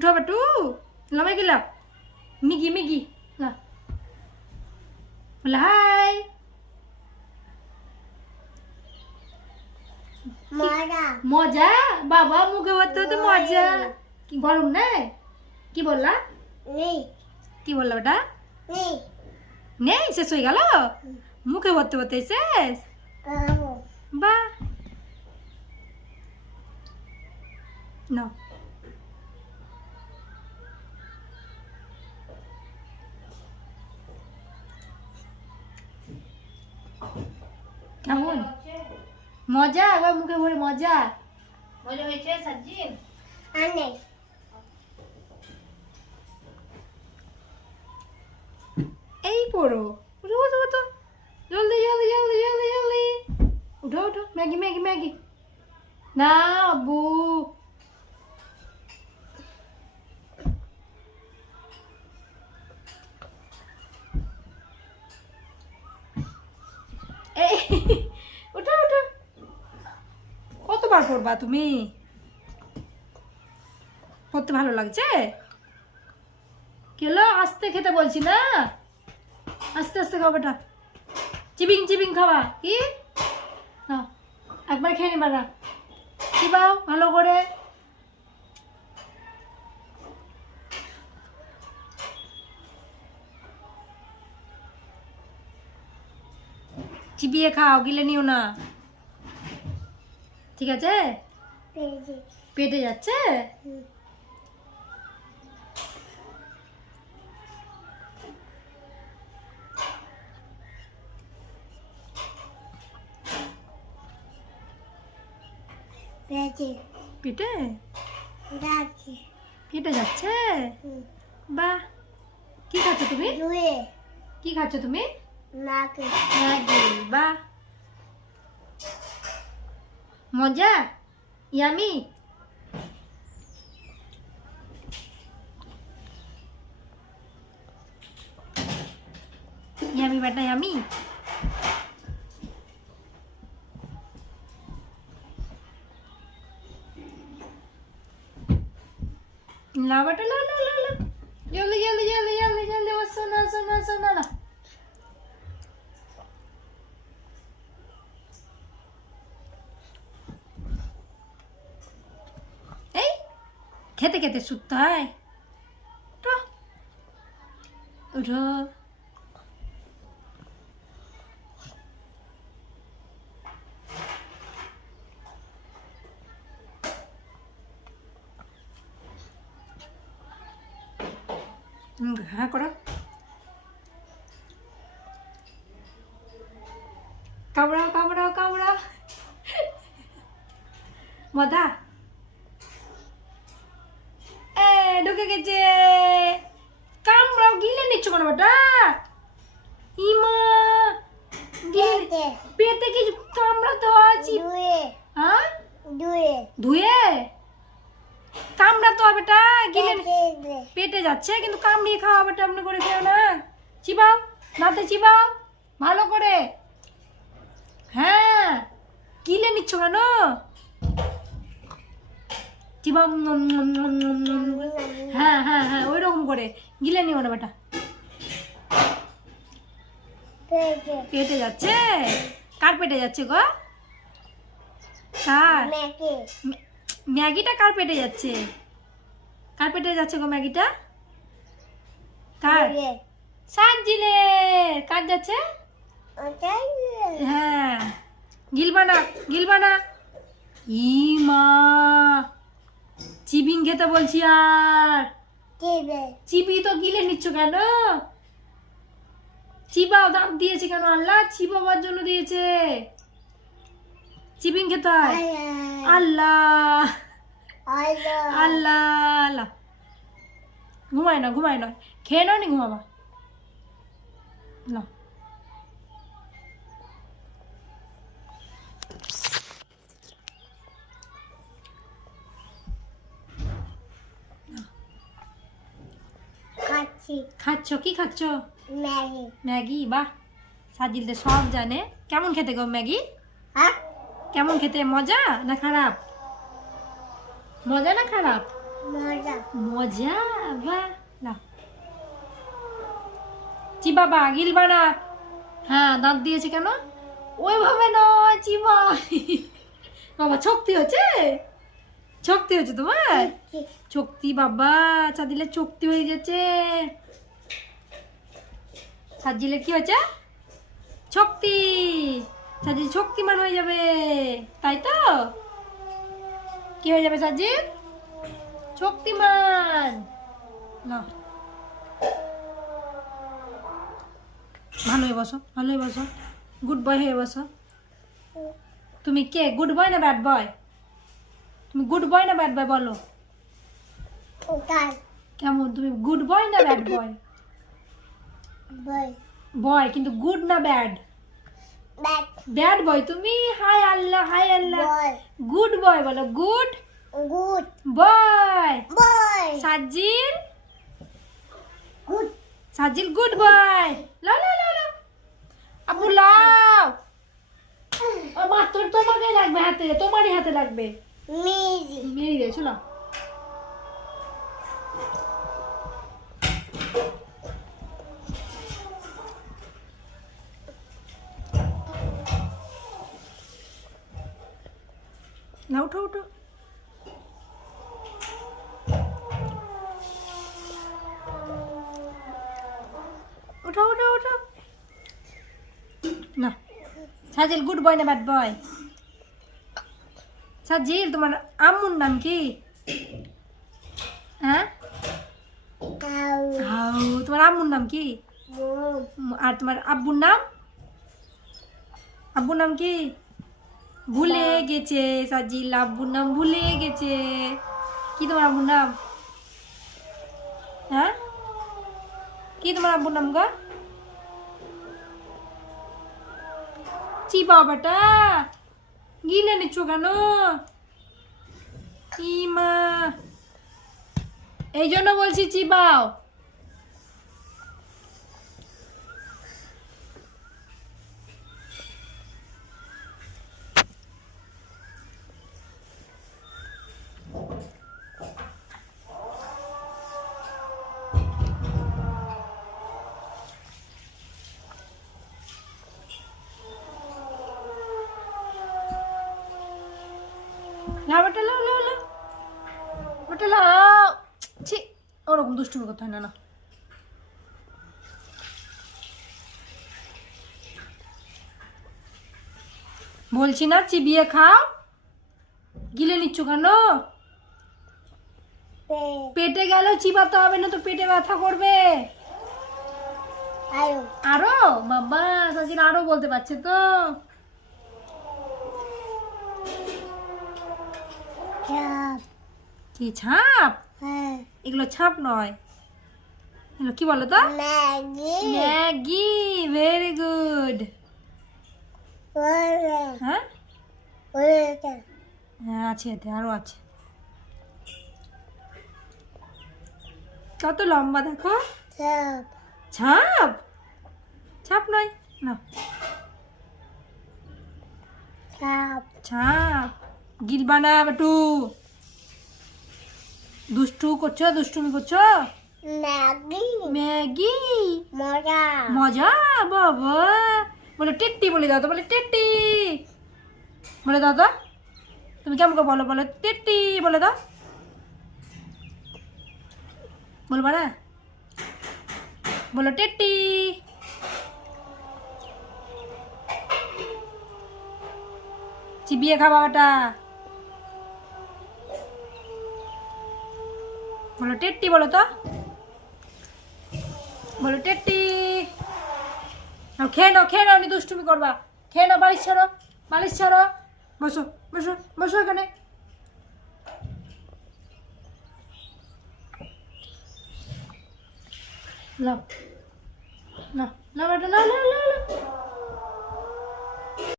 উঠো বাটু লমে গেল মিগি মিগি না বলে হাই মজা মজা বাবা মুখে হতে হতে মজা কি গরম নাই কি বললা নেই কি বললা ওটা নেই নেই শেষ হয়ে গেল মুখে ভরতে ভরতে শেষ খাবো বা না কেমন মজা আবার মুখে ভরে মজা মজা হয়েছে সবজি আর নেই এই পড়ো উঠো উঠো উঠো জলদি জলদি জলদি জলদি জলদি উঠো উঠো ম্যাগি ম্যাগি ম্যাগি না আব্বু এই উঠো উঠো কতবার পড়বা তুমি পড়তে ভালো লাগছে কেলো আস্তে খেতে বলছি না আস্তে আস্তে খাবাটা চিবিং চিবিং খাওয়া কি না একবার খেয়ে নিবা না চিবাও ভালো করে চিবিয়ে খাও গিলে নিও না ঠিক আছে পেয়েছি পেটে যাচ্ছে পেয়েছি পেটে যাচ্ছি পেটে যাচ্ছে বাহ কি খাচ্ছ তুমি দুয়ে কি খাচ্ছ তুমি নাকে ম্যাগি বাহ মজা ইয়ামি ইয়ামি বেটা ইয়ামি ला बेटा ला ला ला ला जल्दी जल्दी जल्दी जल्दी जल्दी बस सुना सुना सुना ला ए खेते खेते सुत्ता है तो उठो হ্যাঁ করো কামড়াও কামড়াও কামড়াও মদা এ ঢুকে গেছে কামড়াও গিলে নিচ্ছ কেন বেটা ইমা পেয়েছে পেটে কিছু কামড়াতে আছি দুয়ে হ্যাঁ দুয়ে ধুয়ে কামড়াতে হবে বেটা গিলে পেয়েছে পেটে যাচ্ছে কিন্তু কামড়িয়ে খাওয়া বেটা আপনি করে খেও না চিবাও দাঁতে চিবাও ভালো করে হ্যাঁ গিলে নিচ্ছ কেন চিবাও হ্যাঁ হ্যাঁ হ্যাঁ ওই রকম করে গিলে নিও না বেটা পেয়েছে পেটে যাচ্ছে কার পেটে যাচ্ছে গো কার মেকে ম্যাগিটা কার পেটে যাচ্ছে কার পেটে যাচ্ছে গো ম্যাগিটা কার দুয়ে সাজিলে কার যাচ্ছে ওটাই হ্যাঁ গিলবানা গিলবানা ই মা চিবিং খেতে বলছি আর দেবে চিবি তো গিলে নিচ্ছ কেন চিবাও দাঁত দিয়েছে কেন আল্লাহ চিবাবার জন্য দিয়েছে চিবিং খেতে হয় আল্লাহ আল্লাহ আল্লাহ আল্লাহ ঘুমায় না খেয়ে নাও নি ঘুমাবা না খাচ্ছি খাচ্ছ কি খাচ্ছ ম্যাগি ম্যাগি বাহ সাজিল তো সব জানে কেমন খেতে গো ম্যাগি হ্যাঁ কেমন খেতে মজা না খারাপ মজা না খারাপ মজা মজা বাহ না চিবাবা গিলবা না হ্যাঁ দাঁত দিয়েছে কেন ওইভাবে নয় চিবা বাবা শক্তি হচ্ছে তোমার শক্তি বাবা চাঁদিলে শক্তি হয়ে গেছে সাজিলে কি হয়েছে শক্তি সাজিল শক্তিমান হয়ে যাবে তাই তো কি হয়ে যাবে সাজিল শক্তিমান না ভালো হয়ে বসো গুড বয় হয়ে বসো তুমি কে গুড বয় না ব্যাড বয় তুমি গুড বয় না ব্যাড বয় বলো ওটাই কেমন তুমি গুড বয় না ব্যাড বয় বল বয় কিন্তু গুড না ব্যাড ব্যাট ব্যাড বয় তুমি হাই আল্লাহ বল গুড বয় বলো গুড গুড বয় বয় সাজিল গুড সাজিল গুড বয় লাও আপু লাও মাত্র তোমাকে লাগবে হাতে তোমারই হাতে লাগবে মিজি মেরে দে চলো না উঠো না সাজিল গুড বয় না ব্যাড বয় সাজিল তোমার আম্মুর নাম কি হ্যাঁ হাউ তোমার আম্মুর নাম কি আর তোমার আব্বুর নাম কি ভুলে গেছে সাজিল আব্বুর নাম ভুলে গেছে কি তোমার আব্বুর নাম হ্যাঁ কি তোমার আব্বুর নাম গো চিবা বেটা গিলে নিচ্ছ কেন ইমা এই জন্য বলছি চিবাও না বেটা লাও বেটা লাও ছি ওরকম দুষ্টুমি করতে হয় না বলছি না চিবিয়ে খাও গিলে নিচ্ছ কেন পেটে গেলেও চিবাতে হবে না তো পেটে ব্যথা করবে আরো বাবা সাজিন আরো বলতে পারছে তো কি ছাপ এগুলো ছাপ নয় এগুলো কি বলো তো ম্যাগি ভেরি গুড হ্যাঁ হ্যাঁ আছে এতে আরো আছে কত লম্বা দেখো ছাপ ছাপ নয় না ছাপ গিলবা না বেটু দুষ্টুমি করছো ম্যাগি মজা বাবা বলে টেট্টি বলে দাও তো বলে টেট্টি বলে দাও তো তুমি কেমন করে বলো টেট্টি বলে দাও বলবা না বলো টেট্টি চিবিয়ে খা বাবাটা বলো টেট্টি বলো তো বলো টেট্টি খেয়ে নাও নি দুষ্টুমি করবা খেয়ে নাও বালিশ ছাড়ো বসো এখানে লাও বেটা লাও